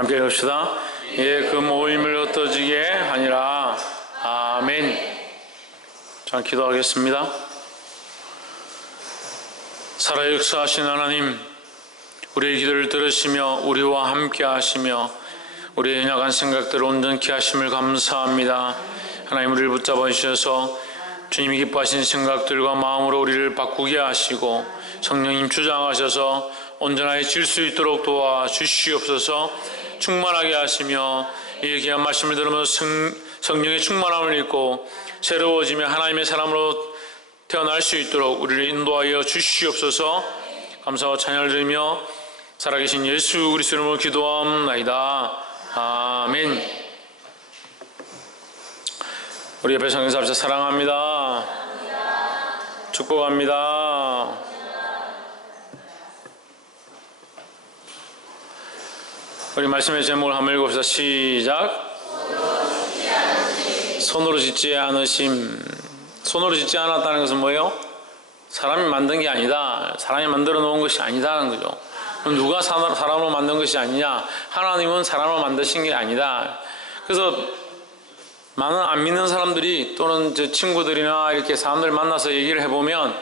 함께 읽읍시다. 예, 그 모임을 흩어지게 하니라. 아멘. 자, 기도하겠습니다. 살아 역사하신 하나님, 우리의 기도를 들으시며 우리와 함께 하시며 우리의 연약한 생각들을 온전케 하심을 감사합니다. 하나님, 우리를 붙잡아 주셔서 주님이 기뻐하신 생각들과 마음으로 우리를 바꾸게 하시고 성령님 주장하셔서 온전하게 질 수 있도록 도와주시옵소서. 충만하게 하시며 이 귀한 말씀을 들으면서 성령의 충만함을 입고 새로워지며 하나님의 사람으로 태어날 수 있도록 우리를 인도하여 주시옵소서. 감사와 찬양을 드리며 살아계신 예수 그리스도 이름으로 기도합나이다. 아멘. 우리 옆에 성경사 앞에서 사랑합니다. 축복합니다. 우리 말씀의 제목을 한번 읽읍시다. 시작. 손으로 짓지 않으심. 손으로 짓지 않았다는 것은 뭐예요? 사람이 만든 게 아니다. 사람이 만들어 놓은 것이 아니다는 거죠. 그럼 누가 사람으로 만든 것이 아니냐? 하나님은 사람을 만드신 게 아니다. 그래서 많은 안 믿는 사람들이 또는 제 친구들이나 이렇게 사람들 만나서 얘기를 해보면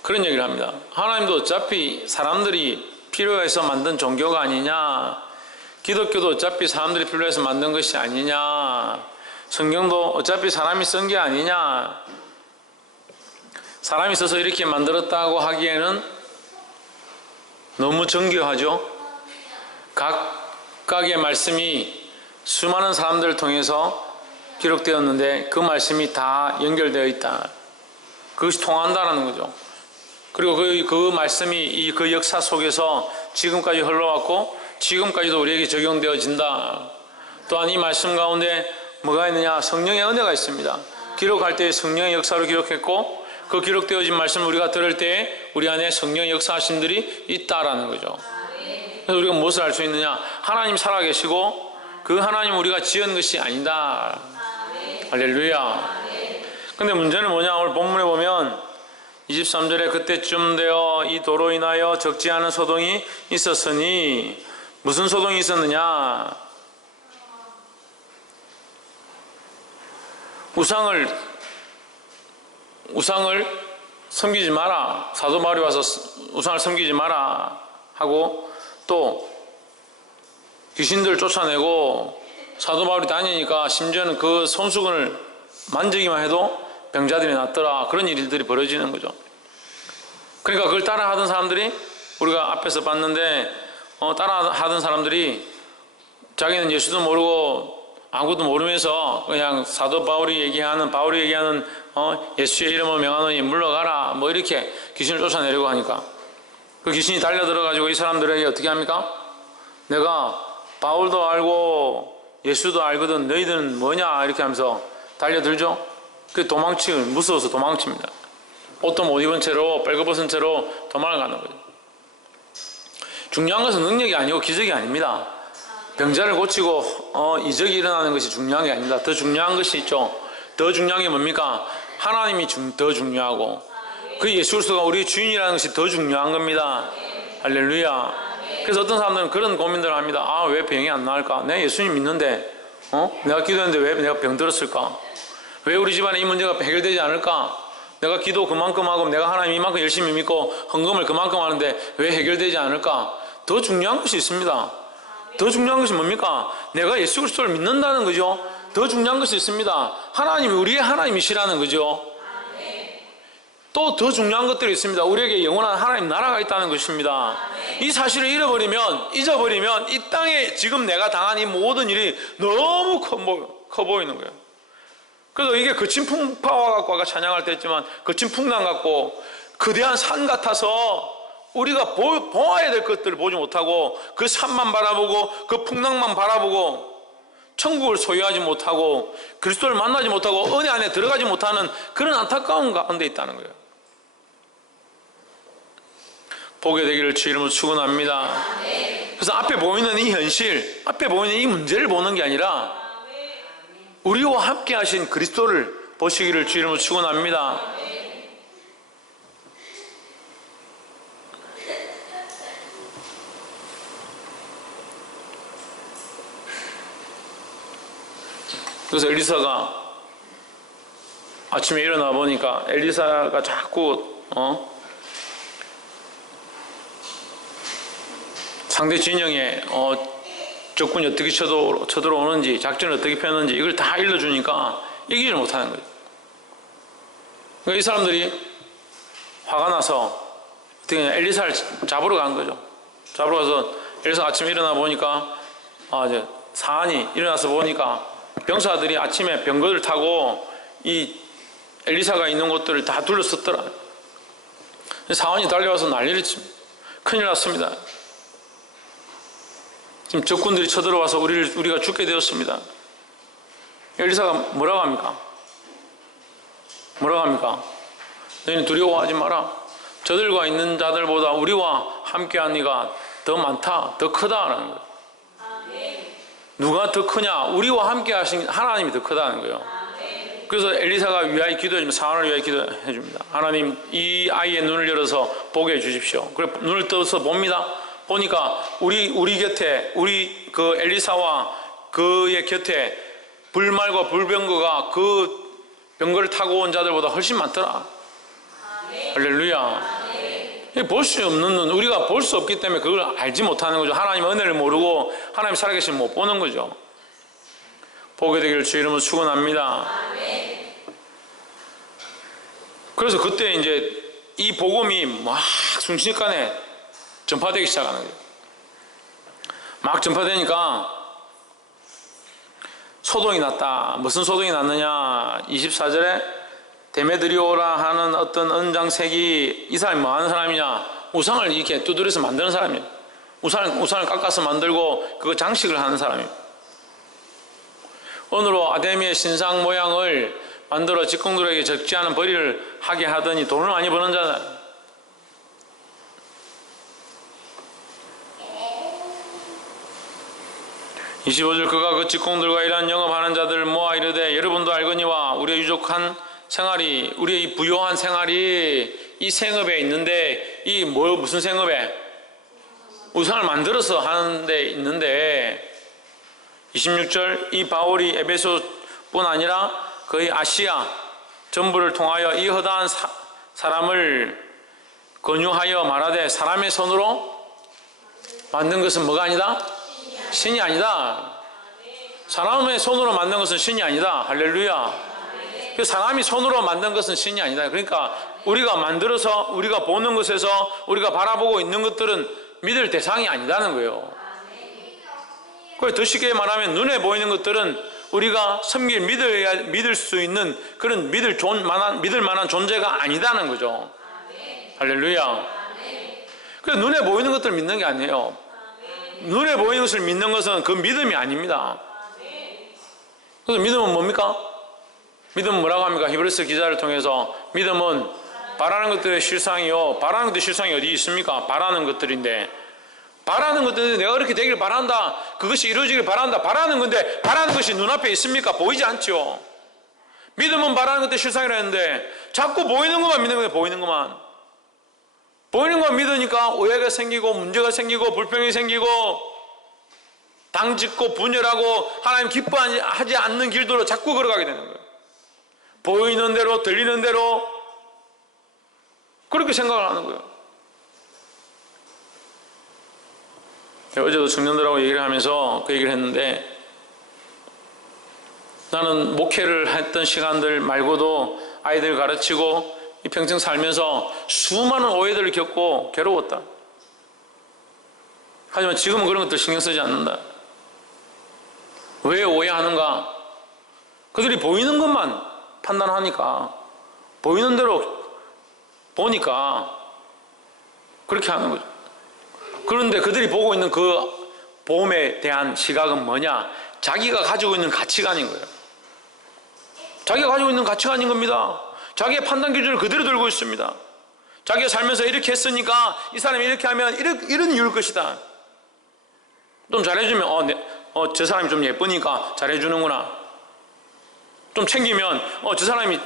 그런 얘기를 합니다. 하나님도 어차피 사람들이 필요해서 만든 종교가 아니냐? 기독교도 어차피 사람들이 필요해서 만든 것이 아니냐? 성경도 어차피 사람이 쓴 게 아니냐? 사람이 써서 이렇게 만들었다고 하기에는 너무 정교하죠? 각각의 말씀이 수많은 사람들을 통해서 기록되었는데 그 말씀이 다 연결되어 있다. 그것이 통한다는 거죠. 그리고 그 말씀이 그 역사 속에서 지금까지 흘러왔고 지금까지도 우리에게 적용되어진다. 또한 이 말씀 가운데 뭐가 있느냐? 성령의 은혜가 있습니다. 기록할 때 성령의 역사로 기록했고 그 기록되어진 말씀을 우리가 들을 때 우리 안에 성령의 역사하심들이 있다라는 거죠. 그래서 우리가 무엇을 알 수 있느냐? 하나님 살아계시고 그 하나님 우리가 지은 것이 아니다. 할렐루야. 근데 문제는 뭐냐? 오늘 본문에 보면 23절에 그때쯤 되어 이 도로 인하여 적지 않은 소동이 있었으니 무슨 소동이 있었느냐? 우상을 섬기지 마라. 사도 바울이 와서 우상을 섬기지 마라 하고 또 귀신들을 쫓아내고 사도 바울이 다니니까 심지어는 그 손수건을 만지기만 해도 병자들이 낫더라. 그런 일들이 벌어지는 거죠. 그러니까 그걸 따라하던 사람들이 우리가 앞에서 봤는데 따라하던 사람들이 자기는 예수도 모르고 아무것도 모르면서 그냥 사도 바울이 얘기하는 예수의 이름을 명하노니 물러가라 뭐 이렇게 귀신을 쫓아내려고 하니까 그 귀신이 달려들어가지고 이 사람들에게 어떻게 합니까? 내가 바울도 알고 예수도 알거든 너희들은 뭐냐 이렇게 하면서 달려들죠. 무서워서 도망칩니다. 옷도 못 입은 채로 빨개벗은 채로 도망을 가는 거죠. 중요한 것은 능력이 아니고 기적이 아닙니다. 병자를 고치고 이적이 일어나는 것이 중요한 게 아닙니다. 더 중요한 것이 있죠. 더 중요한 게 뭡니까? 하나님이 더 중요하고 그 예수 그리스도가 우리의 주인이라는 것이 더 중요한 겁니다. 할렐루야. 그래서 어떤 사람들은 그런 고민들을 합니다. 아, 왜 병이 안 나을까? 내가 예수님 믿는데 내가 기도했는데 왜 내가 병들었을까? 왜 우리 집안에 이 문제가 해결되지 않을까? 내가 기도 그만큼 하고 내가 하나님 이만큼 열심히 믿고 헌금을 그만큼 하는데 왜 해결되지 않을까? 더 중요한 것이 있습니다. 더 중요한 것이 뭡니까? 내가 예수 그리스도를 믿는다는 거죠. 더 중요한 것이 있습니다. 하나님이 우리의 하나님이시라는 거죠. 또 더 중요한 것들이 있습니다. 우리에게 영원한 하나님 나라가 있다는 것입니다. 이 사실을 잊어버리면 이 땅에 지금 내가 당한 이 모든 일이 너무 커 보이는 거예요. 그래서 이게 거친 풍파와 같고 아까 찬양할 때 했지만 거친 풍랑 같고 거대한 산 같아서 우리가 보아야 될 것들을 보지 못하고 그 산만 바라보고 그 풍랑만 바라보고 천국을 소유하지 못하고 그리스도를 만나지 못하고 은혜 안에 들어가지 못하는 그런 안타까운 가운데 있다는 거예요. 보게 되기를 주 이름으로 축원합니다. 그래서 앞에 보이는 이 현실, 앞에 보이는 이 문제를 보는 게 아니라 우리와 함께 하신 그리스도를 보시기를 주 이름으로 축원합니다. 그래서 엘리사가 아침에 일어나 보니까 엘리사가 자꾸 상대 진영에 적군이 어떻게 쳐들어오는지, 작전을 어떻게 펴는지 이걸 다 일러주니까 이기질 못하는 거예요. 그러니까 이 사람들이 화가 나서 어떻게 엘리사를 잡으러 간 거죠. 잡으러 가서 엘리사가 아침에 일어나 보니까 이제 사안이 일어나서 보니까 병사들이 아침에 병거를 타고 이 엘리사가 있는 곳들을 다 둘러섰더라. 사원이 달려와서 난리를 칩니다. 큰일 났습니다. 지금 적군들이 쳐들어와서 우리가 죽게 되었습니다. 엘리사가 뭐라고 합니까? 뭐라고 합니까? 너희는 두려워하지 마라. 저들과 있는 자들보다 우리와 함께한 이가 더 많다, 더 크다라는 거예요. 누가 더 크냐? 우리와 함께 하신 하나님이 더 크다는 거예요. 그래서 엘리사가 위하여 기도해주면 사안을 위하여 기도해줍니다. 하나님, 이 아이의 눈을 열어서 보게 해주십시오. 그래 눈을 떠서 봅니다. 보니까 우리 곁에 그 엘리사와 그의 곁에 불말과 불병거가 그 병거를 타고 온 자들보다 훨씬 많더라. 할렐루야. 볼 수 없는 눈, 우리가 볼 수 없기 때문에 그걸 알지 못하는 거죠. 하나님의 은혜를 모르고 하나님 살아계시면 못 보는 거죠. 보게 되기를 주 이름으로 축원합니다. 그래서 그때 이제 이 복음이 막 순식간에 전파되기 시작하는 거예요. 막 전파되니까 소동이 났다. 무슨 소동이 났느냐? 24절에 데메드리오라 하는 어떤 은장색이, 이 사람이 뭐 하는 사람이냐? 우상을 이렇게 두드려서 만드는 사람이에요. 우상을 깎아서 만들고 그거 장식을 하는 사람이에요. 오늘로 아데미의 신상 모양을 만들어 직공들에게 적지 않은 벌이를 하게 하더니 돈을 많이 버는 자다. (25절) 그가 그 직공들과 이러한 영업하는 자들을 모아 이르되 여러분도 알거니와 우리의 유족한 생활이, 우리의 이 부요한 생활이 이 생업에 있는데, 이 무슨 생업에? 우상을 만들어서 하는 데 있는데, 26절 이 바울이 에베소뿐 아니라 거의 아시아 전부를 통하여 이 허다한 사람을 권유하여 말하되 사람의 손으로 만든 것은 뭐가 아니다? 신이 아니다. 사람의 손으로 만든 것은 신이 아니다. 할렐루야. 그 사람이 손으로 만든 것은 신이 아니다. 그러니까 우리가 만들어서 우리가 보는 것에서 우리가 바라보고 있는 것들은 믿을 대상이 아니다는 거예요. 그걸 더 쉽게 말하면 눈에 보이는 것들은 우리가 믿을 수 있는 그런 믿을 만한 존재가 아니다는 거죠. 할렐루야. 그래서 눈에 보이는 것들을 믿는 게 아니에요. 눈에 보이는 것을 믿는 것은 그 믿음이 아닙니다. 그래서 믿음은 뭡니까? 믿음은 뭐라고 합니까? 히브리서 기자를 통해서 믿음은 바라는 것들의 실상이요. 바라는 것들의 실상이 어디 있습니까? 바라는 것들인데, 바라는 것들인데 내가 그렇게 되기를 바란다, 그것이 이루어지길 바란다, 바라는 건데 바라는 것이 눈앞에 있습니까? 보이지 않죠. 믿음은 바라는 것들의 실상이라 했는데 자꾸 보이는 것만 믿는 거예요. 보이는 것만. 보이는 것만 믿으니까 오해가 생기고 문제가 생기고 불평이 생기고 당짓고 분열하고 하나님 기뻐하지 않는 길도로 자꾸 걸어가게 되는 거예요. 보이는 대로 들리는 대로 그렇게 생각을 하는 거예요. 어제도 청년들하고 얘기를 하면서 그 얘기를 했는데, 나는 목회를 했던 시간들 말고도 아이들 가르치고 평생 살면서 수많은 오해들을 겪고 괴로웠다. 하지만 지금은 그런 것들 신경 쓰지 않는다. 왜 오해하는가? 그들이 보이는 것만 판단하니까, 보이는 대로 보니까 그렇게 하는 거죠. 그런데 그들이 보고 있는 그 보험에 대한 시각은 뭐냐? 자기가 가지고 있는 가치관인 거예요. 자기가 가지고 있는 가치관인 겁니다. 자기의 판단 기준을 그대로 들고 있습니다. 자기가 살면서 이렇게 했으니까 이 사람이 이렇게 하면 이런 이유일 것이다. 좀 잘해주면 저 사람이 좀 예쁘니까 잘해주는구나. 좀 챙기면 저 사람이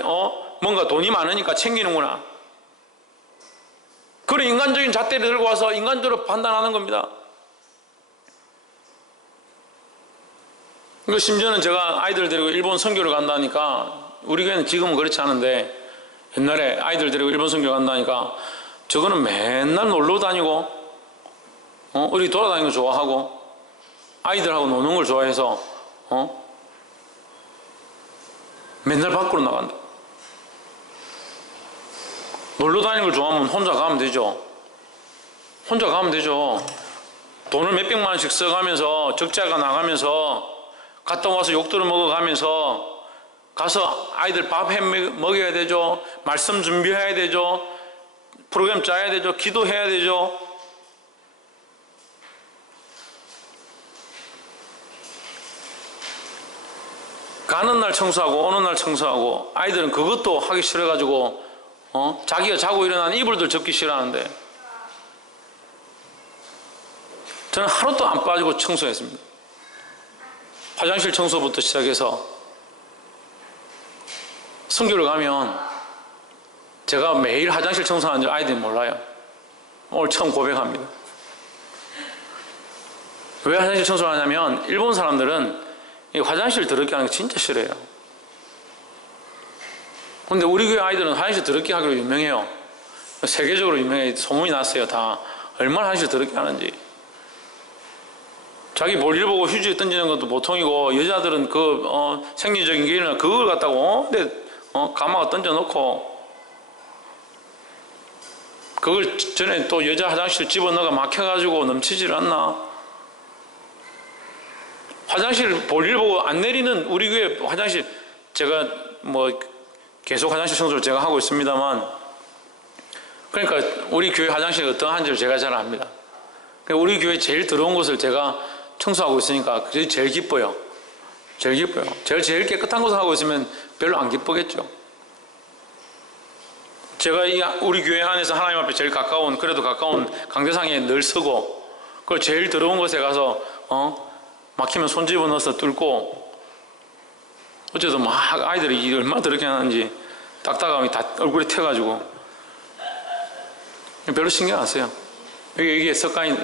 뭔가 돈이 많으니까 챙기는구나. 그런 인간적인 잣대를 들고 와서 인간적으로 판단하는 겁니다. 그 심지어는 제가 아이들 데리고 일본 선교를 간다니까, 우리 교회는 지금은 그렇지 않은데 옛날에 아이들 데리고 일본 선교를 간다니까 저거는 맨날 놀러 다니고 어디 돌아다니는 거 좋아하고 아이들하고 노는 걸 좋아해서 맨날 밖으로 나간다. 놀러 다니는 걸 좋아하면 혼자 가면 되죠. 혼자 가면 되죠. 돈을 몇백만 원씩 써가면서 적자가 나가면서 갔다 와서 욕들을 먹어가면서 가서 아이들 밥 해 먹여야 되죠. 말씀 준비해야 되죠. 프로그램 짜야 되죠. 기도해야 되죠. 가는 날 청소하고 오는 날 청소하고, 아이들은 그것도 하기 싫어가지고 자기가 자고 일어나는 이불들 접기 싫어하는데, 저는 하루도 안 빠지고 청소했습니다. 화장실 청소부터 시작해서. 선교를 가면 제가 매일 화장실 청소하는 줄 아이들이 몰라요. 오늘 처음 고백합니다. 왜 화장실 청소를 하냐면 일본 사람들은 이 화장실 더럽게 하는 거 진짜 싫어해요. 근데 우리 교회 아이들은 화장실 더럽게 하기로 유명해요. 세계적으로 유명해. 소문이 났어요. 다 얼마나 화장실 더럽게 하는지. 자기 볼일 보고 휴지에 던지는 것도 보통이고, 여자들은 생리적인 게 일어나 그걸 갖다가 가마가 던져놓고, 그걸 전에 또 여자 화장실 집어넣어가 막혀가지고 넘치질 않나. 화장실 볼일 보고 안 내리는 우리 교회 화장실, 제가 계속 화장실 청소를 제가 하고 있습니다만, 그러니까 우리 교회 화장실이 어떠한지를 제가 잘 압니다. 그러니까 우리 교회 제일 더러운 곳을 제가 청소하고 있으니까 그게 제일 기뻐요. 제일 기뻐요. 제일 깨끗한 곳을 하고 있으면 별로 안 기쁘겠죠. 제가 우리 교회 안에서 하나님 앞에 제일 가까운, 그래도 가까운 강대상에 늘 서고, 그걸 제일 더러운 곳에 가서 막히면 손 집어넣어서 뚫고, 어째도 막 아이들이 얼마나 더럽게 하는지 딱딱함이 다 얼굴에 튀어가지고 별로 신경 안 써요. 여기에 석간이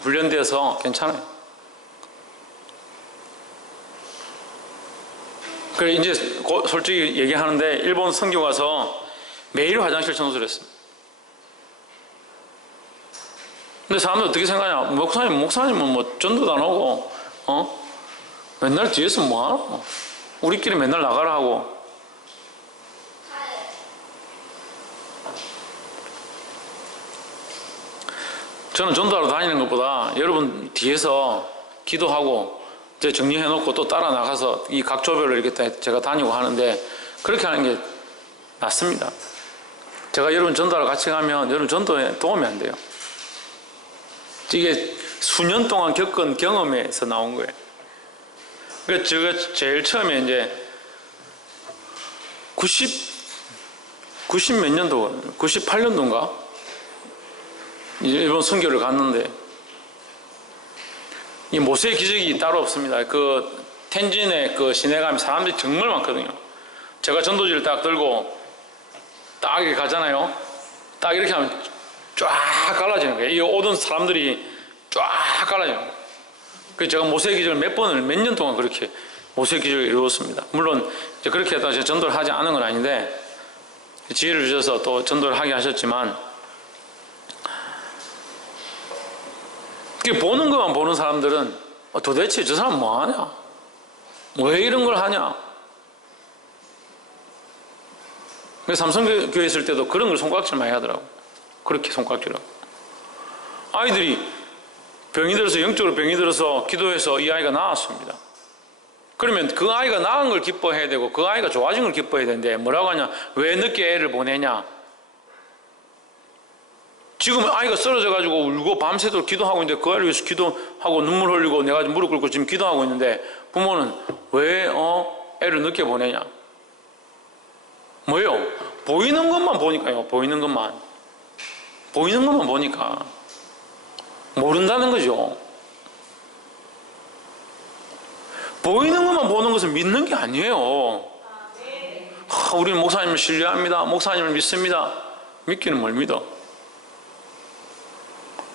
훈련되어서 괜찮아요. 그래 이제 솔직히 얘기하는데, 일본 선교 가서 매일 화장실 청소를 했습니다. 근데 사람들 어떻게 생각하냐? 목사님은 뭐 전도도 안 오고 맨날 뒤에서 뭐하노? 우리끼리 맨날 나가라 하고. 저는 전도하러 다니는 것보다 여러분 뒤에서 기도하고 정리해놓고 또 따라 나가서 이 각 조별로 이렇게 제가 다니고 하는데, 그렇게 하는 게 낫습니다. 제가 여러분 전도하러 같이 가면 여러분 전도에 도움이 안 돼요. 이게 수년 동안 겪은 경험에서 나온 거예요. 그러니까 제가 제일 처음에 이제 90 몇 년도, 98년도인가? 일본 선교를 갔는데, 이 모세의 기적이 따로 없습니다. 그 텐진의 그 시내 가면 사람들이 정말 많거든요. 제가 전도지를 딱 들고 딱 이렇게 가잖아요. 딱 이렇게 하면 쫙 갈라지는 거예요. 이 오던 사람들이 쫙 갈라지는 거예요. 그래서 제가 모세의 기적을 몇 년 동안 그렇게 모세의 기적을 이루었습니다. 물론 이제 그렇게 했다고 제가 전도를 하지 않은 건 아닌데, 지혜를 주셔서 또 전도를 하게 하셨지만, 보는 것만 보는 사람들은 도대체 저 사람 뭐 하냐? 왜 이런 걸 하냐? 삼성교회 있을 때도 그런 걸 손가락질 많이 하더라고. 그렇게 손가락질하고. 아이들이 병이 들어서, 영적으로 병이 들어서 기도해서 이 아이가 나았습니다. 그러면 그 아이가 나은 걸 기뻐해야 되고 그 아이가 좋아진 걸 기뻐해야 되는데, 뭐라고 하냐? 왜 늦게 애를 보내냐? 지금 아이가 쓰러져가지고 울고 밤새도록 기도하고 있는데, 그 아이를 위해서 기도하고 눈물 흘리고 내가 무릎 꿇고 지금 기도하고 있는데, 부모는 왜 애를 늦게 보내냐? 뭐예요? 보이는 것만 보니까요. 보이는 것만 보니까 모른다는 거죠. 보이는 것만 보는 것은 믿는 게 아니에요. 우리는 목사님을 신뢰합니다. 목사님을 믿습니다. 믿기는 뭘 믿어?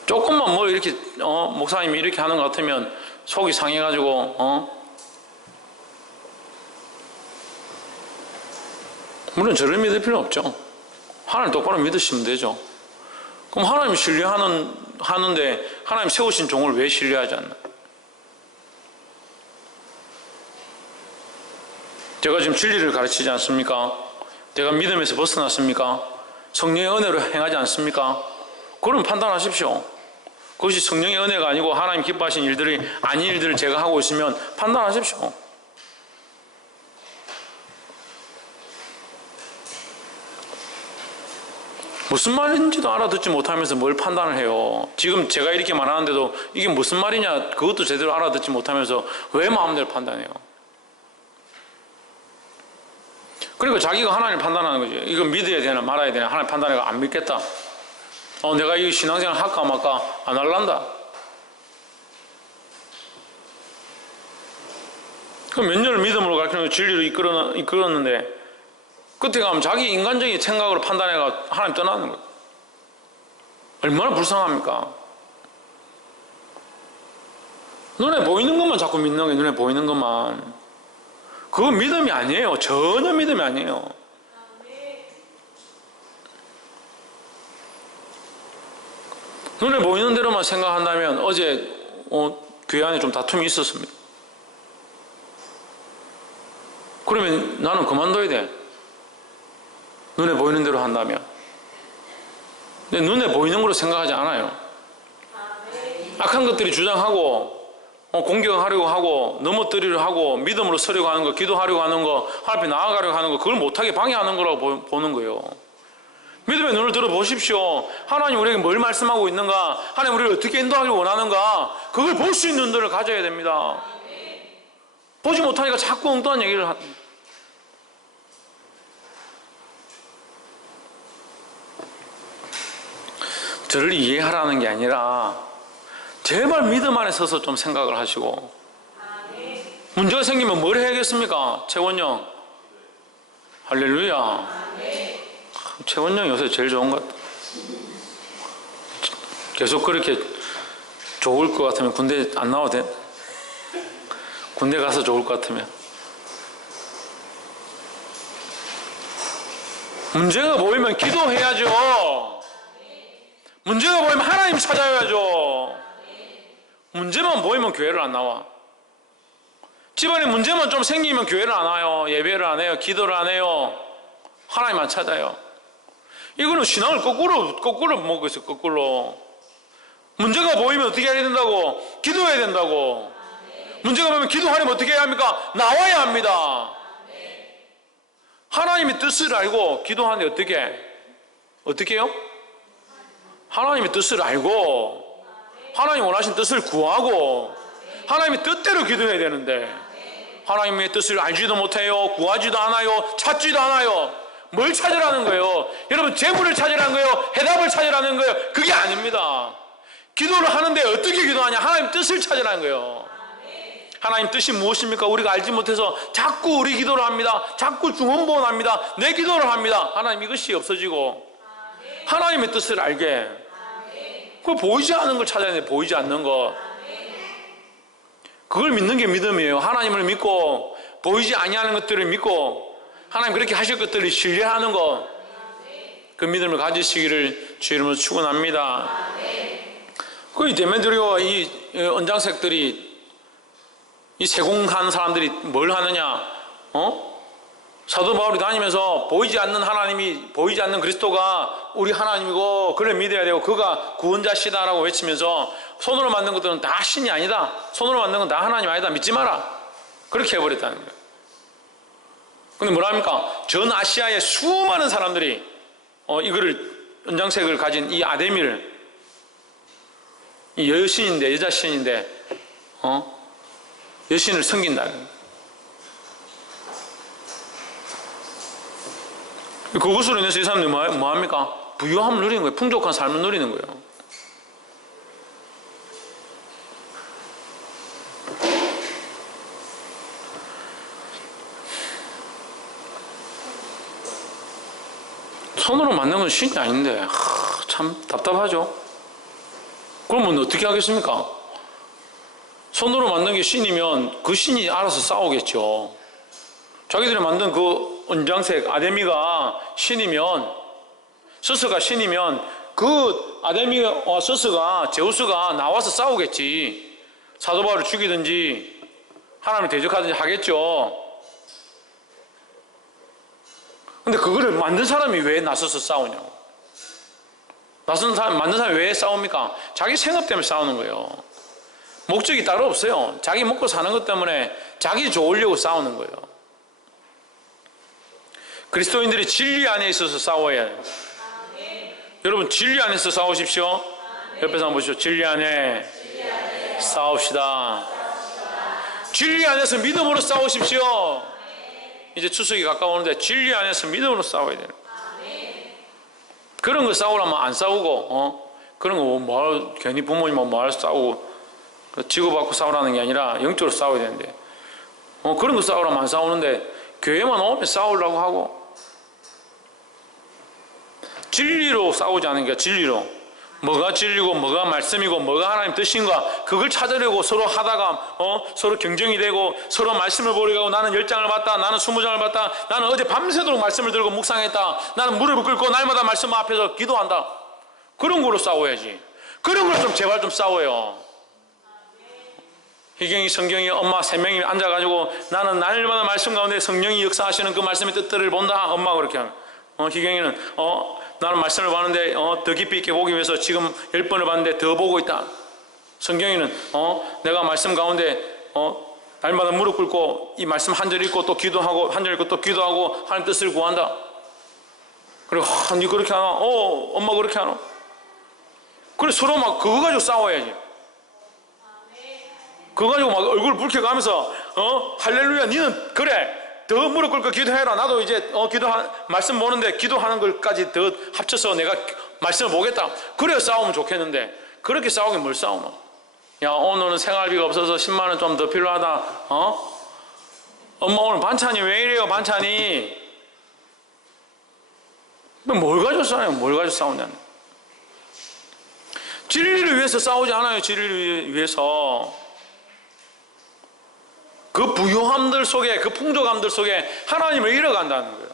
조금만 뭐 이렇게 목사님이 이렇게 하는 것 같으면 속이 상해가지고 물론 저를 믿을 필요는 없죠. 하나님 똑바로 믿으시면 되죠. 그럼 하나님 하는데 하나님 세우신 종을 왜 신뢰하지 않나? 제가 지금 진리를 가르치지 않습니까? 내가 믿음에서 벗어났습니까? 성령의 은혜로 행하지 않습니까? 그럼 판단하십시오. 그것이 성령의 은혜가 아니고 하나님 기뻐하신 일들이 아닌 일들을 제가 하고 있으면 판단하십시오. 무슨 말인지도 알아듣지 못하면서 뭘 판단을 해요. 지금 제가 이렇게 말하는데도 이게 무슨 말이냐 그것도 제대로 알아듣지 못하면서 왜 마음대로 판단해요? 그러니까 자기가 하나님을 판단하는 거죠. 이거 믿어야 되나 말아야 되나 하나님 판단해가 안 믿겠다. 내가 이 신앙생활 할까 말까 안 할란다. 그럼 몇 년을 믿음으로 가르치는 진리로 이끌었는데 끝에 가면 자기 인간적인 생각으로 판단해가 하나님 떠나는 거예요. 얼마나 불쌍합니까? 눈에 보이는 것만 자꾸 믿는 거예요. 눈에 보이는 것만. 그건 믿음이 아니에요. 전혀 믿음이 아니에요. 눈에 보이는 대로만 생각한다면 어제 교회 안에 좀 다툼이 있었습니다. 그러면 나는 그만둬야 돼. 눈에 보이는 대로 한다면. 근데 눈에 보이는 걸로 생각하지 않아요. 악한 것들이 주장하고 공격하려고 하고 넘어뜨리려고 하고 믿음으로 서려고 하는 거, 기도하려고 하는 거, 하나님 앞에 나아가려고 하는 거, 그걸 못하게 방해하는 거라고 보는 거예요. 믿음의 눈을 들어보십시오. 하나님 우리에게 뭘 말씀하고 있는가, 하나님 우리를 어떻게 인도하길 원하는가, 그걸 볼 수 있는 눈을 가져야 됩니다. 보지 못하니까 자꾸 엉뚱한 얘기를 저를 이해하라는 게 아니라 제발 믿음 안에 서서 좀 생각을 하시고, 문제가 생기면 뭘 해야겠습니까? 채원형 할렐루야. 채원형 요새 제일 좋은 것 같아. 계속 그렇게 좋을 것 같으면 군대 안 나와도 돼? 군대 가서 좋을 것 같으면. 문제가 보이면 기도해야죠. 문제가 보이면 하나님 찾아야죠. 문제만 보이면 교회를 안 나와. 집안에 문제만 좀 생기면 교회를 안 와요. 예배를 안 해요. 기도를 안 해요. 하나님 안 찾아요. 이거는 신앙을 거꾸로 먹고 있어요. 거꾸로. 문제가 보이면 어떻게 해야 된다고? 기도해야 된다고. 문제가 보이면 기도하려면 어떻게 해야 합니까? 나와야 합니다. 하나님의 뜻을 알고 기도하는데 어떻게 해요? 하나님의 뜻을 알고 하나님 원하신 뜻을 구하고 하나님의 뜻대로 기도해야 되는데 하나님의 뜻을 알지도 못해요. 구하지도 않아요. 찾지도 않아요. 뭘 찾으라는 거예요? 여러분 재물을 찾으라는 거예요? 해답을 찾으라는 거예요? 그게 아닙니다. 기도를 하는데 어떻게 기도하냐? 하나님 뜻을 찾으라는 거예요. 하나님 뜻이 무엇입니까? 우리가 알지 못해서 자꾸 우리 기도를 합니다. 자꾸 중언부언합니다. 내 기도를 합니다. 하나님 이것이 없어지고 하나님의 뜻을 알게. 그 보이지 않는 걸 찾아야 돼. 보이지 않는 거. 그걸 믿는 게 믿음이에요. 하나님을 믿고 보이지 아니하는 것들을 믿고 하나님 그렇게 하실 것들을 신뢰하는 것. 그 믿음을 가지시기를 주 이름으로 축원합니다. 그 데메드리오와 이 언장색들이 이 세공한 사람들이 뭘 하느냐? 사도 바울이 다니면서 보이지 않는 하나님이, 보이지 않는 그리스도가 우리 하나님이고 그를 믿어야 되고 그가 구원자시다라고 외치면서 손으로 만든 것들은 다 신이 아니다. 손으로 만든 건 다 하나님 아니다. 믿지 마라. 그렇게 해버렸다는 거예요. 근데 뭐라 합니까? 전 아시아의 수많은 사람들이 이거를 연장색을 가진 이 아데미를, 이 여신인데, 여자 신인데 여신을 섬긴다는 거예요. 그것으로 인해서 이 사람들이 뭐합니까? 부유함을 누리는 거예요. 풍족한 삶을 누리는 거예요. 손으로 만든 건 신이 아닌데 참 답답하죠. 그러면 어떻게 하겠습니까? 손으로 만든 게 신이면 그 신이 알아서 싸우겠죠. 자기들이 만든 그 은장색 아데미가 신이면, 서스가 신이면 그 아데미와 서스가, 제우스가 나와서 싸우겠지. 사도 바울을 죽이든지 하나님을 대적하든지 하겠죠. 근데 그거를 만든 사람이 왜 나서서 싸우냐고. 만든 사람이 왜 싸웁니까? 자기 생업 때문에 싸우는 거예요. 목적이 따로 없어요. 자기 먹고 사는 것 때문에 자기 좋으려고 싸우는 거예요. 그리스도인들이 진리 안에 있어서 싸워야 해요. 여러분, 진리 안에서 싸우십시오. 옆에서 한번 보시죠. 진리 안에 싸웁시다. 진리 안에서 믿음으로 싸우십시오. 이제 추석이 가까우는데 진리 안에서 믿음으로 싸워야 돼요. 그런 거 싸우려면 안 싸우고, 그런 거 뭐 괜히 부모님하고 뭐 싸우고 지고받고 싸우라는 게 아니라 영적으로 싸워야 되는데, 그런 거 싸우려면 안 싸우는데 교회만 오면 싸우려고 하고. 진리로 싸우지 않는 게 진리로. 뭐가 진리고 뭐가 말씀이고 뭐가 하나님 뜻인가, 그걸 찾으려고 서로 하다가 서로 경쟁이 되고 서로 말씀을 보려고, 나는 10장을 봤다, 나는 20장을 봤다, 나는 어제 밤새도록 말씀을 들고 묵상했다, 나는 무릎을 꿇고 날마다 말씀 앞에서 기도한다. 그런 거로 싸워야지. 그런 걸 좀 제발 좀 싸워요. 희경이, 성경이 엄마 3명이 앉아가지고 나는 날마다 말씀 가운데 성령이 역사하시는 그 말씀의 뜻들을 본다. 엄마가 그렇게 하는. 희경이는 나는 말씀을 봤는데 더 깊이 있게 보기 위해서 지금 10번을 봤는데 더 보고 있다. 성경이는 내가 말씀 가운데 날마다 무릎 꿇고 이 말씀 한 절 읽고 또 기도하고, 한 절 읽고 또 기도하고 하나님 뜻을 구한다. 그리고 니 그렇게 하나? 엄마 그렇게 하나? 그래 서로 막 그거 가지고 싸워야지. 그거 가지고 막 얼굴 붉혀가면서 할렐루야, 니는 그래 더 무릎 꿇고 기도해라. 나도 이제 말씀 보는데 기도하는 걸까지 더 합쳐서 내가 말씀을 보겠다. 그래야 싸우면 좋겠는데, 그렇게 싸우긴 뭘 싸우노? 야, 오늘은 생활비가 없어서 10만 원 좀 더 필요하다. 엄마 오늘 반찬이 왜 이래요? 반찬이. 뭘 가지고 싸워요? 뭘 가지고 싸우냐는. 진리를 위해서 싸우지 않아요. 진리를 위해서. 그 부요함들 속에, 그 풍족함들 속에 하나님을 잃어간다는 거예요.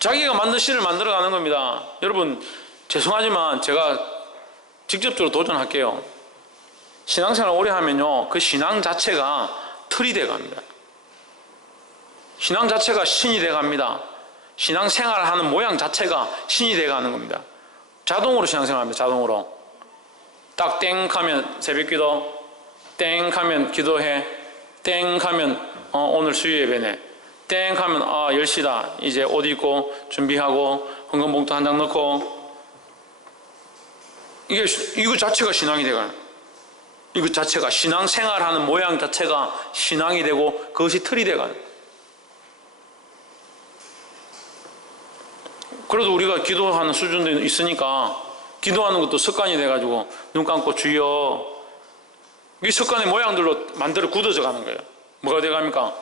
자기가 만든 신을 만들어가는 겁니다. 여러분, 죄송하지만 제가 직접적으로 도전할게요. 신앙생활 오래 하면요, 그 신앙 자체가 틀이 돼갑니다. 신앙 자체가 신이 돼갑니다. 신앙생활을 하는 모양 자체가 신이 돼가는 겁니다. 자동으로 신앙생활합니다. 자동으로. 딱 땡 하면 새벽기도, 땡 하면 기도해, 땡 하면 오늘 수요 예배네, 땡 하면 10시다 이제 옷 입고 준비하고 헌금봉투 한 장 넣고. 이거 자체가 신앙이 되가요. 이거 자체가 신앙생활하는 모양 자체가 신앙이 되고 그것이 틀이 되가요. 그래도 우리가 기도하는 수준도 있으니까 기도하는 것도 습관이 돼가지고 눈 감고 주여, 이 습관의 모양들로 만들어 굳어져 가는 거예요. 뭐가 돼갑니까?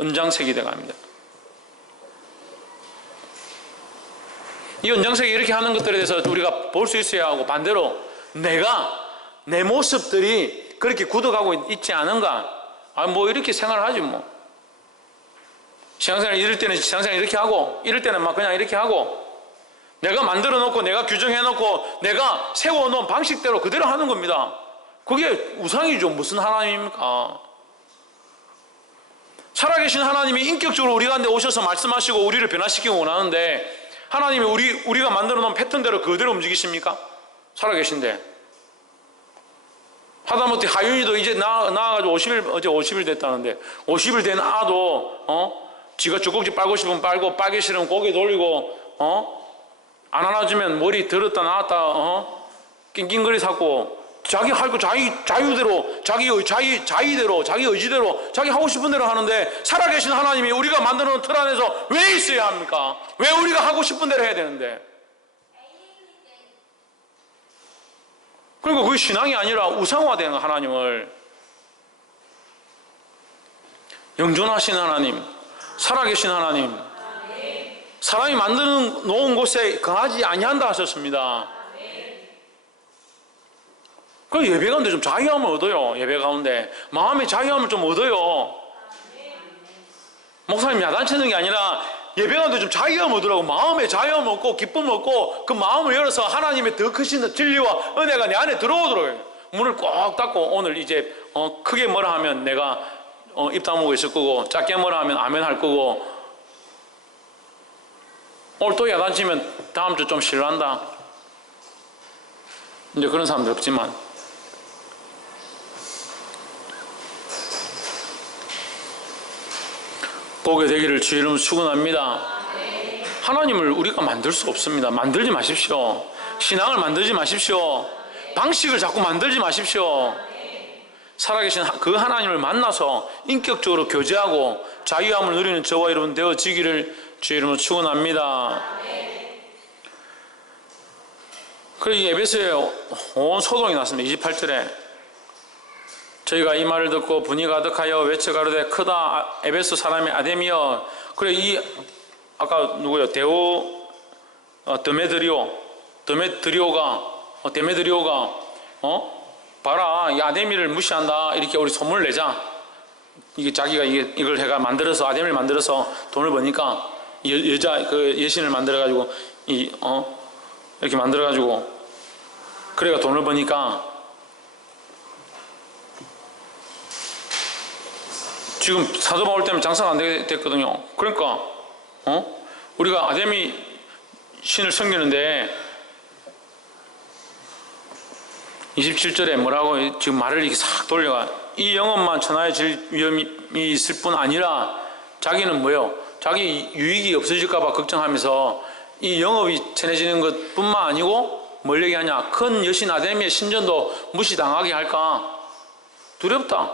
은장색이 돼갑니다. 이 은장색이 이렇게 하는 것들에 대해서 우리가 볼 수 있어야 하고, 반대로 내 모습들이 그렇게 굳어가고 있지 않은가? 뭐 이렇게 생활을 하지 뭐. 신앙생활 이럴 때는 신앙생활 이렇게 하고, 이럴 때는 막 그냥 이렇게 하고, 내가 만들어 놓고 내가 규정해 놓고 내가 세워 놓은 방식대로 그대로 하는 겁니다. 그게 우상이죠. 무슨 하나님입니까? 살아계신 하나님이 인격적으로 우리 가운데 오셔서 말씀하시고 우리를 변화시키기 원하는데, 하나님이 우리가 만들어 놓은 패턴대로 그대로 움직이십니까? 살아계신데. 하다못해 하윤이도 이제 나와가지고 어제 50일 됐다는데, 50일 된 아도 지가 젖꼭지 빨고 싶으면 빨고, 빨기 싫으면 고개 돌리고, 안 안아주면 머리 들었다 놨다 낑낑거리 사고, 자기 할 거 자유대로, 자기대로, 자기 의지대로, 자기 하고 싶은 대로 하는데, 살아계신 하나님이 우리가 만들어 놓은 틀 안에서 왜 있어야 합니까? 왜 우리가 하고 싶은 대로 해야 되는데? 그리고 그게 신앙이 아니라 우상화되는 하나님을. 영존하신 하나님, 살아계신 하나님, 사람이 만들어 놓은 곳에 거하지 아니한다 하셨습니다. 그 예배 가운데 좀 자유함을 얻어요. 예배 가운데 마음의 자유함을 좀 얻어요. 목사님 야단치는 게 아니라 예배가도 좀 자유함 얻으라고. 마음에 자유함 얻고 기쁨 얻고 그 마음을 열어서 하나님의 더 크신 진리와 은혜가 내 안에 들어오도록 문을 꼭 닫고 오늘 이제 크게 뭐라 하면 내가 입 다물고 있을 거고 작게 뭐라 하면 아멘 할 거고 오늘 또 야단치면 다음 주 좀 싫어한다. 이제 그런 사람들 없지만 보게 되기를 주의 이름으로 축원합니다. 하나님을 우리가 만들 수 없습니다. 만들지 마십시오. 신앙을 만들지 마십시오. 방식을 자꾸 만들지 마십시오. 살아계신 그 하나님을 만나서 인격적으로 교제하고 자유함을 누리는 저와 여러분 되어지기를 주의 이름으로 축원합니다. 그래서 에베소에 온 소동이 났습니다. 28절에 저희가 이 말을 듣고 분이 가득하여 외쳐가로되 크다 에베소 사람의 아데미여. 그래 이 아까 누구요? 데메드리오가 봐라 이 아데미를 무시한다 이렇게 우리 소문을 내자. 이게 자기가 이걸 해가 만들어서 아데미를 만들어서 돈을 버니까 여자 그 여신을 만들어 가지고 이렇게 만들어 가지고 그래가 돈을 버니까 지금 사도 바울 때문에 장사가 안 됐거든요. 그러니까 우리가 아데미 신을 섬기는데 27절에 뭐라고 지금 말을 이렇게 싹 돌려가 이 영혼만 천하에 질 위험이 있을 뿐 아니라 자기는 뭐요? 자기 유익이 없어질까 봐 걱정하면서 이 영업이 천해지는 것뿐만 아니고 뭘 얘기하냐? 큰 여신 아데미의 신전도 무시당하게 할까? 두렵다.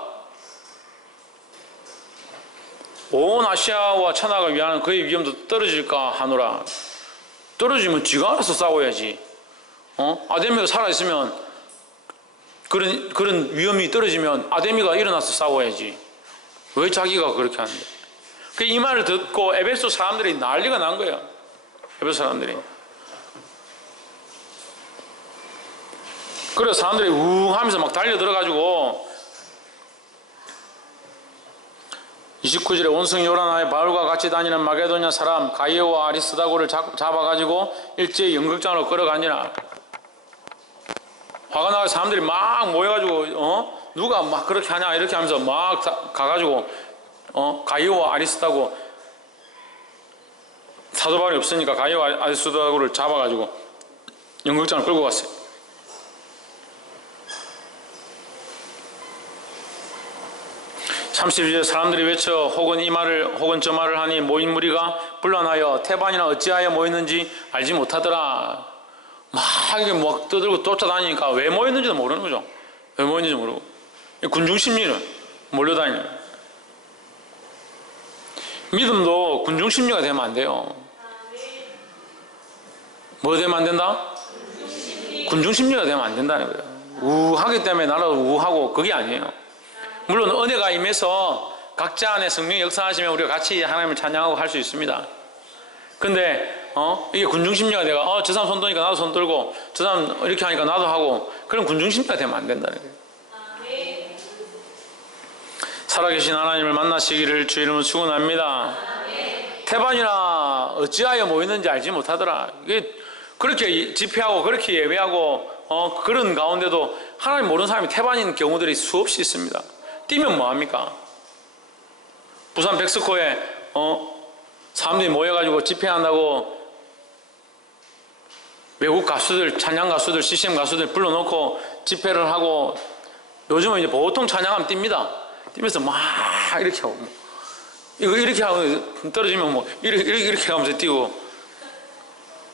온 아시아와 천하가 위하는 그의 위험도 떨어질까 하노라. 떨어지면 지가 알아서 싸워야지. 아데미가 살아있으면 그런 위험이 떨어지면 아데미가 일어나서 싸워야지. 왜 자기가 그렇게 하는데? 이 말을 듣고 에베소 사람들이 난리가 난 거예요. 에베소 사람들이. 그래서 사람들이 우 하면서 막 달려들어가지고 29절에 온성 요란하에 바울과 같이 다니는 마게도냐 사람 가이오와 아리스다고를 잡아가지고 일제히 연극장으로 끌어가니라. 화가 나서 사람들이 막 모여가지고 누가 막 그렇게 하냐 이렇게 하면서 막 가가지고 가이오와 아리스다고 사도 바울이 없으니까 가이오와 아리스다고를 잡아가지고 연극장을 끌고 갔어요. 32절 사람들이 외쳐 혹은 이 말을 혹은 저 말을 하니 모인 무리가 불란하여 태반이나 어찌하여 모였는지 알지 못하더라. 막 이게 막 떠들고 쫓아다니니까 왜 모였는지도 모르는 거죠. 왜 모였는지 모르고 군중심리는 몰려다니는. 믿음도 군중심리가 되면 안 돼요. 뭐 되면 안 된다? 군중심리가 되면 안 된다는 거예요. 우하기 때문에 나라도 우하고 그게 아니에요. 물론 은혜가 임해서 각자 안에 성령이 역사하시면 우리가 같이 하나님을 찬양하고 할 수 있습니다. 근데 이게 군중심리가 내가 저 사람 손 드니까 나도 손 들고 저 사람 이렇게 하니까 나도 하고 그런 군중심리가 되면 안 된다는 거예요. 살아계신 하나님을 만나시기를 주의 이름으로 축원합니다. 태반이나 어찌하여 모이는지 알지 못하더라. 이게 그렇게 집회하고 그렇게 예배하고 그런 가운데도 하나님 모르는 사람이 태반인 경우들이 수없이 있습니다. 뛰면 뭐합니까? 부산 백스코에 사람들이 모여가지고 집회한다고 외국 가수들, 찬양 가수들, CCM 가수들 불러놓고 집회를 하고 요즘은 이제 보통 찬양하면 뜁니다. 뛰면서 막 이렇게 하고 이거 이렇게 하고 떨어지면 뭐 이렇게 하면서 뛰고.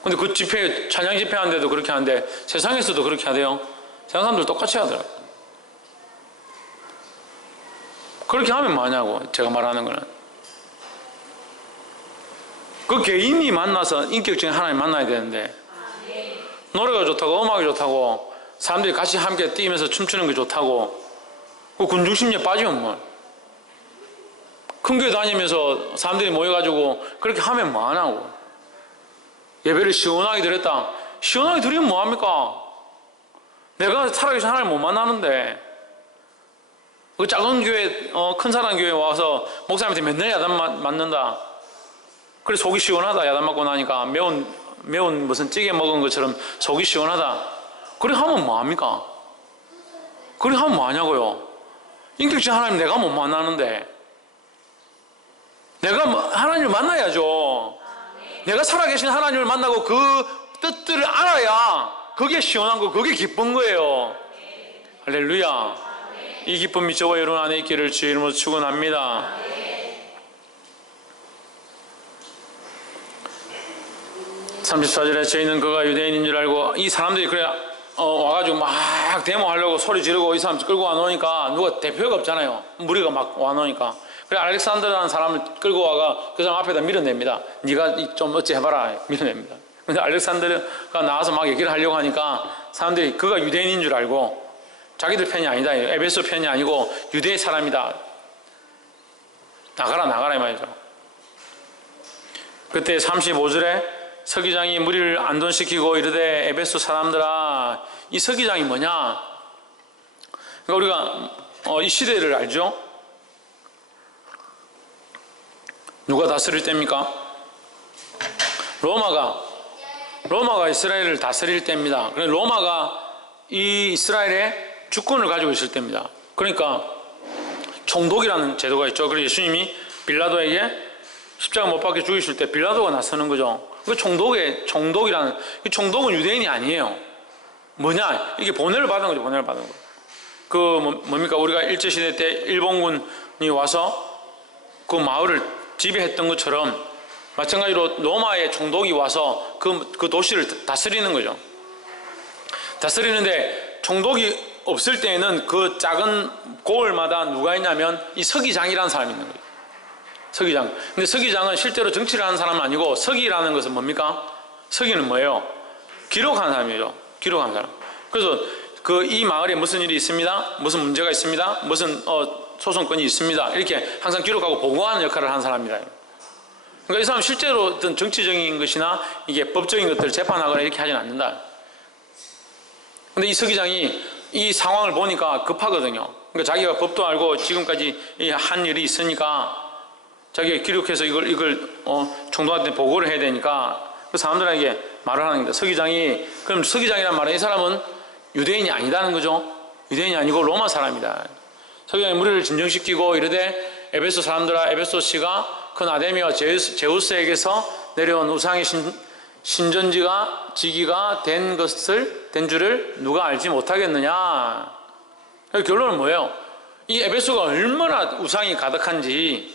근데 그 집회 찬양 집회 하는데도 그렇게 하는데 세상에서도 그렇게 하대요. 세상 사람들 똑같이 하더라고요. 그렇게 하면 뭐하냐고 제가 말하는 거는 그 개인이 만나서 인격적인 하나님 만나야 되는데 노래가 좋다고 음악이 좋다고 사람들이 같이 함께 뛰면서 춤추는 게 좋다고 그 군중심리에 빠지면 뭐 큰 교회 다니면서 사람들이 모여가지고 그렇게 하면 뭐하냐고. 예배를 시원하게 드렸다. 시원하게 드리면 뭐합니까? 내가 살아계신 하나님 못 만나는데 그 작은 교회, 큰 사람 교회 와서 목사님한테 맨날 야단 맞는다. 그래 속이 시원하다. 야단 맞고 나니까 매운 무슨 찌개 먹은 것처럼 속이 시원하다. 그래 하면 뭐합니까? 그래 하면 뭐하냐고요? 인격적 하나님 내가 못 만나는데 내가 하나님을 만나야죠. 내가 살아계신 하나님을 만나고 그 뜻들을 알아야 그게 시원한 거, 그게 기쁜 거예요. 할렐루야. 이 기쁨이 저와 여러분 안에 있기를 주의 이름으로 축원합니다. 34절에 저희는 그가 유대인인 줄 알고, 이 사람들이 그래 와가지고 막 데모하려고 소리 지르고 이 사람 끌고 와놓으니까 누가 대표가 없잖아요. 무리가 막 와놓으니까. 그래 알렉산더라는 사람을 끌고 와가 그 사람 앞에다 밀어냅니다. 네가 좀 어찌 해봐라 밀어냅니다. 근데 알렉산더가 나와서 막 얘기를 하려고 하니까 사람들이 그가 유대인인 줄 알고, 자기들 편이 아니다, 에베소 편이 아니고 유대의 사람이다, 나가라 이 말이죠. 그때 35절에 서기장이 무리를 안돈시키고 이르되 에베소 사람들아, 이 서기장이 뭐냐? 그러니까 우리가 이 시대를 알죠? 누가 다스릴 때입니까? 로마가 이스라엘을 다스릴 때입니다. 그래서 로마가 이 이스라엘의 주권을 가지고 있을 때입니다. 그러니까 총독이라는 제도가 있죠. 그래서 예수님이 빌라도에게 십자가 못 박혀 죽이실 때 빌라도가 나서는 거죠. 그 총독이라는, 이 총독은 유대인이 아니에요. 뭐냐? 이게 본회를 받은 거죠. 본회를 받은 거. 그 뭡니까? 우리가 일제시대 때 일본군이 와서 그 마을을 지배했던 것처럼 마찬가지로 로마의 총독이 와서 그 도시를 다스리는 거죠. 다스리는데 총독이 없을 때에는 그 작은 고을마다 누가 있냐면 이 서기장이라는 사람이 있는 거예요. 서기장. 근데 서기장은 실제로 정치를 하는 사람은 아니고, 서기라는 것은 뭡니까? 서기는 뭐예요? 기록하는 사람이죠. 기록하는 사람. 그래서 이 마을에 무슨 일이 있습니다. 무슨 문제가 있습니다. 무슨 소송건이 있습니다. 이렇게 항상 기록하고 보고하는 역할을 하는 사람이다. 그러니까 이 사람 실제로 어떤 정치적인 것이나 이게 법적인 것들을 재판하거나 이렇게 하지는 않는다. 근데 이 서기장이 이 상황을 보니까 급하거든요. 그러니까 자기가 법도 알고 지금까지 한 일이 있으니까 자기가 기록해서 이걸 총독한테 보고를 해야 되니까 그 사람들에게 말을 하는 겁니다. 서기장이, 그럼 서기장이란 말은 이 사람은 유대인이 아니다는 거죠. 유대인이 아니고 로마 사람이다. 서기장이 무리를 진정시키고 이르되 에베소 사람들아, 에베소 씨가 큰 아데미와 제우스에게서 내려온 우상의 지기가 된 줄을 누가 알지 못하겠느냐. 결론은 뭐예요? 이 에베소가 얼마나 우상이 가득한지,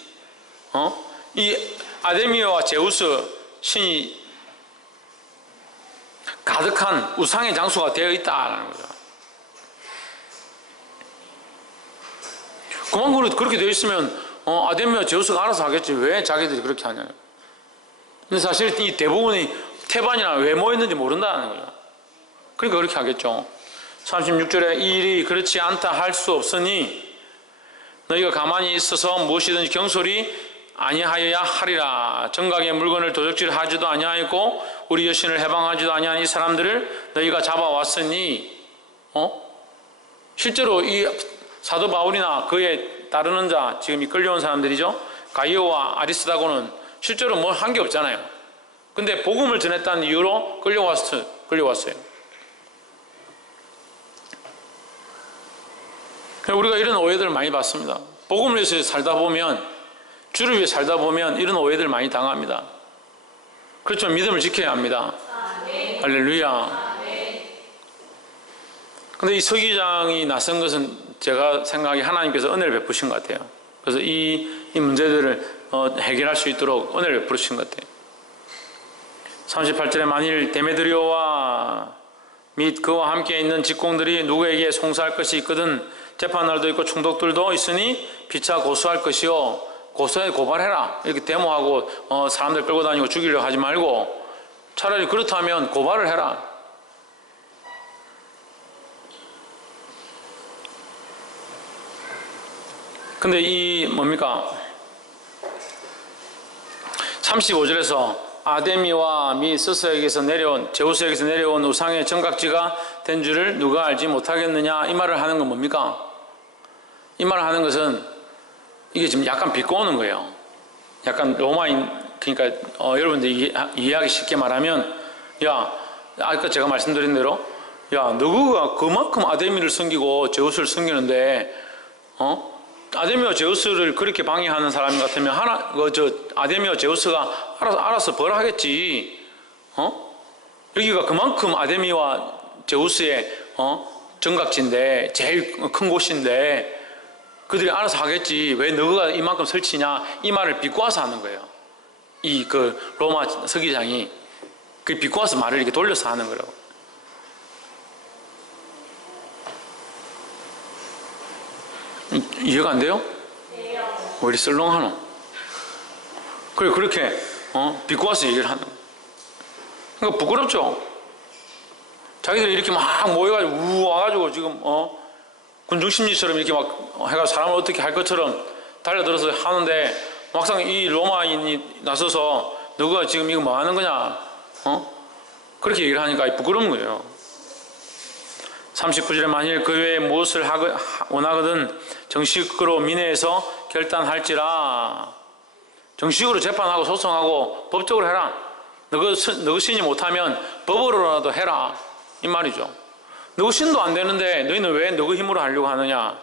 이 아데미와 제우스 신이 가득한 우상의 장소가 되어 있다는 거죠. 그만 그렇게 되어 있으면 아데미와 제우스가 알아서 하겠지. 왜 자기들이 그렇게 하냐. 근데 사실 이 대부분이 태반이나 왜 모였는지 모른다는 거죠. 그러니까 그렇게 하겠죠. 36절에 이 일이 그렇지 않다 할 수 없으니 너희가 가만히 있어서 무엇이든지 경솔히 아니하여야 하리라. 정각의 물건을 도적질하지도 아니하였고 우리 여신을 해방하지도 아니한 이 사람들을 너희가 잡아왔으니, 실제로 이 사도 바울이나 그에 따르는 자, 지금 이 끌려온 사람들이죠. 가이오와 아리스다고는 실제로 뭘 한 게 없잖아요. 근데 복음을 전했다는 이유로 끌려왔어요. 우리가 이런 오해들을 많이 받습니다. 복음을 위해서 살다 보면, 주를 위해 살다 보면 이런 오해들을 많이 당합니다. 그렇지만 믿음을 지켜야 합니다. 아멘. 할렐루야. 아멘. 근데 이 서기장이 나선 것은 제가 생각하기에 하나님께서 은혜를 베푸신 것 같아요. 그래서 이 문제들을 해결할 수 있도록 은혜를 베푸신 것 같아요. 38절에 만일 데메드리오와 및 그와 함께 있는 직공들이 누구에게 송사할 것이 있거든 재판날도 있고 총독들도 있으니 피차 고소할 것이요, 고소해 고발해라. 이렇게 데모하고 사람들 끌고 다니고 죽이려고 하지 말고 차라리 그렇다면 고발을 해라. 근데 이 뭡니까? 35절에서 아데미와 미 스스에게서 내려온, 제우스에게서 내려온 우상의 정각지가 된 줄을 누가 알지 못하겠느냐, 이 말을 하는 건 뭡니까? 이 말을 하는 것은 이게 지금 약간 비꼬는 거예요. 약간 로마인, 그러니까 여러분들 이해하기 쉽게 말하면, 야, 아까 제가 말씀드린 대로, 야, 너가 그만큼 아데미를 섬기고 제우스를 섬기는데, 아데미와 제우스를 그렇게 방해하는 사람 같으면 아데미와 제우스가 알아서 벌하겠지. 여기가 그만큼 아데미와 제우스의 정각지인데 제일 큰 곳인데 그들이 알아서 하겠지. 왜 너가 이만큼 설치냐? 이 말을 비꼬아서 하는 거예요. 그 로마 서기장이 그 비꼬아서 말을 이렇게 돌려서 하는 거라고. 이해가 안 돼요? 왜 이리 썰렁하노? 그래, 그렇게 비꼬아서 얘기를 하는 거예요. 그러니까 부끄럽죠? 자기들이 이렇게 막 모여가지고 와가지고 지금 군중심리처럼 이렇게 막 해가 사람을 어떻게 할 것처럼 달려들어서 하는데 막상 이 로마인이 나서서 너가 지금 이거 뭐 하는 거냐? 그렇게 얘기를 하니까 부끄러운 거예요. 39절에 만일 그 외에 무엇을 원하거든 정식으로 민회에서 결단할지라. 정식으로 재판하고 소송하고 법적으로 해라. 너가 신이 못하면 법으로라도 해라. 이 말이죠. 너가 신도 안 되는데 너희는 왜 너가 힘으로 하려고 하느냐?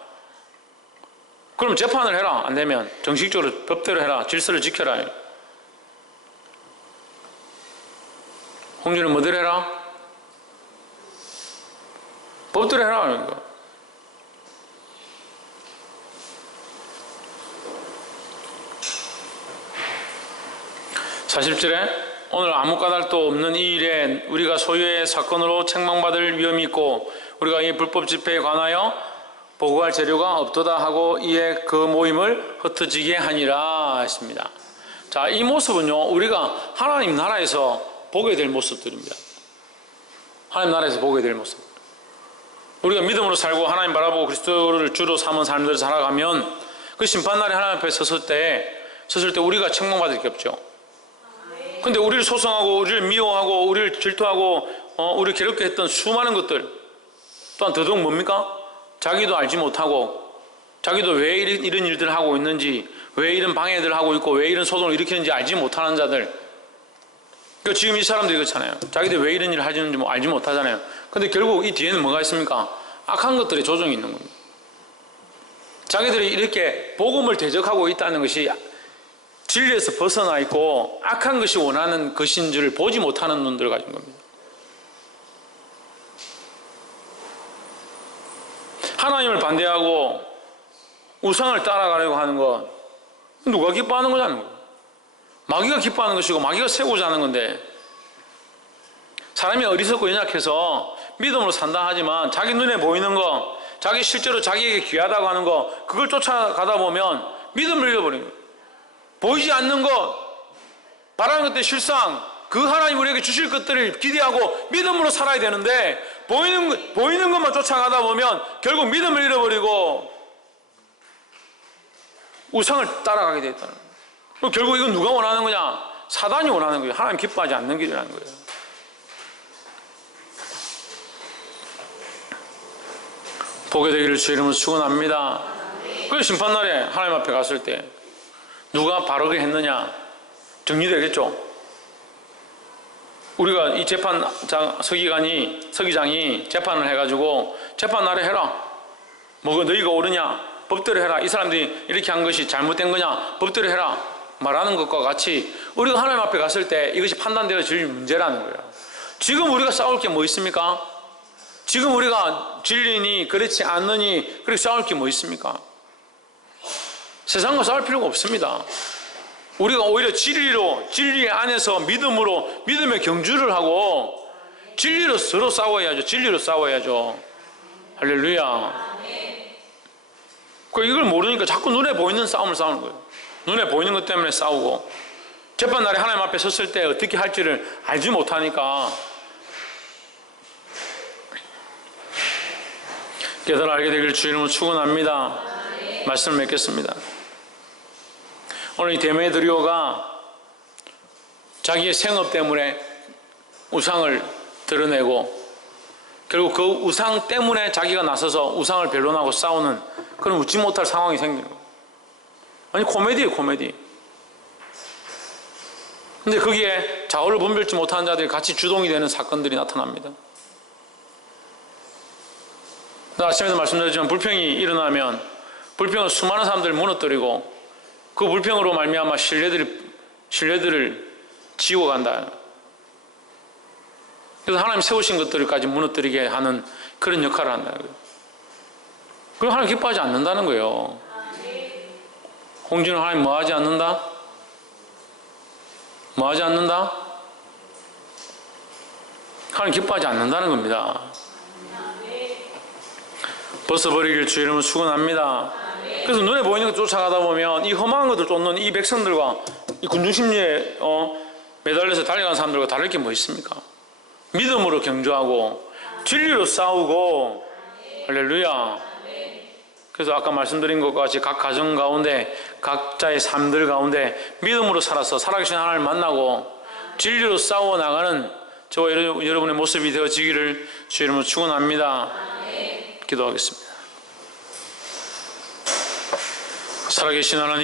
그럼 재판을 해라. 안 되면 정식적으로 법대로 해라. 질서를 지켜라. 홍준은 뭐대로 해라? 법대로 해라. 그러니까. (40절에) 오늘 아무 까닭도 없는 이 일에 우리가 소유의 사건으로 책망받을 위험이 있고 우리가 이 불법 집회에 관하여 보고할 재료가 없도다 하고 이에 그 모임을 흩어지게 하니라 했습니다. 자, 이 모습은요, 우리가 하나님 나라에서 보게 될 모습들입니다. 하나님 나라에서 보게 될 모습. 우리가 믿음으로 살고 하나님 바라보고 그리스도를 주로 삼은 삶들을 살아가면 그 심판날에 하나님 앞에 섰을 때 우리가 책망받을 게 없죠. 근데 우리를 소송하고 우리를 미워하고 우리를 질투하고 우리를 괴롭게 했던 수많은 것들 또한 더더욱 뭡니까? 자기도 알지 못하고 자기도 왜 이런 일들을 하고 있는지 왜 이런 방해들을 하고 있고 왜 이런 소동을 일으키는지 알지 못하는 자들. 그러니까 지금 이 사람들이 그렇잖아요. 자기들 왜 이런 일을 하는지 알지 못하잖아요. 근데 결국 이 뒤에는 뭐가 있습니까? 악한 것들의 조종이 있는 겁니다. 자기들이 이렇게 복음을 대적하고 있다는 것이 진리에서 벗어나 있고 악한 것이 원하는 것인 줄 보지 못하는 눈들을 가진 겁니다. 하나님을 반대하고 우상을 따라가려고 하는 것 누가 기뻐하는 거냐는 거예요. 마귀가 기뻐하는 것이고 마귀가 세우고자 하는 건데 사람이 어리석고 연약해서 믿음으로 산다 하지만 자기 눈에 보이는 거 자기 실제로 자기에게 귀하다고 하는 거 그걸 쫓아가다 보면 믿음을 잃어버리는 거예요. 보이지 않는 것, 바라는 것들 실상, 그 하나님 우리에게 주실 것들을 기대하고 믿음으로 살아야 되는데 보이는 것만 쫓아가다 보면 결국 믿음을 잃어버리고 우상을 따라가게 되었다는 거예요. 결국 이건 누가 원하는 거냐? 사단이 원하는 거예요. 하나님 기뻐하지 않는 길이라는 거예요. 보게 되기를 주의 이름으로 축원합니다. 그 심판날에 하나님 앞에 갔을 때 누가 바르게 했느냐 정리되겠죠. 우리가 이 서기장이 재판을 해가지고 재판날에 해라. 뭐 너희가 옳으냐 법대로 해라. 이 사람들이 이렇게 한 것이 잘못된 거냐 법대로 해라 말하는 것과 같이 우리가 하나님 앞에 갔을 때 이것이 판단되어질 문제라는 거예요. 지금 우리가 싸울 게 뭐 있습니까? 지금 우리가 진리니 그렇지 않느니 그렇게 싸울 게 뭐 있습니까? 세상과 싸울 필요가 없습니다. 우리가 오히려 진리 안에서 믿음의 경주를 하고 진리로 서로 싸워야죠. 진리로 싸워야죠. 할렐루야. 이걸 모르니까 자꾸 눈에 보이는 싸움을 싸우는 거예요. 눈에 보이는 것 때문에 싸우고 재판날에 하나님 앞에 섰을 때 어떻게 할지를 알지 못하니까 깨달아 알게 되기를 주의 이름으로 축원합니다. 말씀을 맺겠습니다. 오늘 이 데메드리오가 자기의 생업 때문에 우상을 드러내고 결국 그 우상 때문에 자기가 나서서 우상을 변론하고 싸우는 그럼 웃지 못할 상황이 생기는 거예요. 아니 코미디예요, 코미디. 근데 거기에 좌우를 분별치 못하는 자들이 같이 주동이 되는 사건들이 나타납니다. 아침에도 말씀드렸지만 불평이 일어나면 불평은 수많은 사람들을 무너뜨리고 그 불평으로 말미암아 신뢰들을 지우고 간다. 그래서 하나님 세우신 것들까지 무너뜨리게 하는 그런 역할을 한다. 그럼 하나님 기뻐하지 않는다는 거예요. 홍준은 하나님 뭐 하지 않는다? 뭐 하지 않는다? 하나님 기뻐하지 않는다는 겁니다. 벗어버리길 주 이름으로 축원합니다. 그래서 눈에 보이는 것 쫓아가다 보면 이 험한 것들 쫓는 이 백성들과 이 군중심리에 매달려서 달려가는 사람들과 다를 게 뭐 있습니까? 믿음으로 경주하고 진리로 싸우고 할렐루야. 그래서 아까 말씀드린 것과 같이 각 가정 가운데 각자의 삶들 가운데 믿음으로 살아서 살아계신 하나님을 만나고 진리로 싸워 나가는 저와 여러분의 모습이 되어지기를 주 이름으로 축원합니다. 기도하겠습니다. 살아계신 하나님,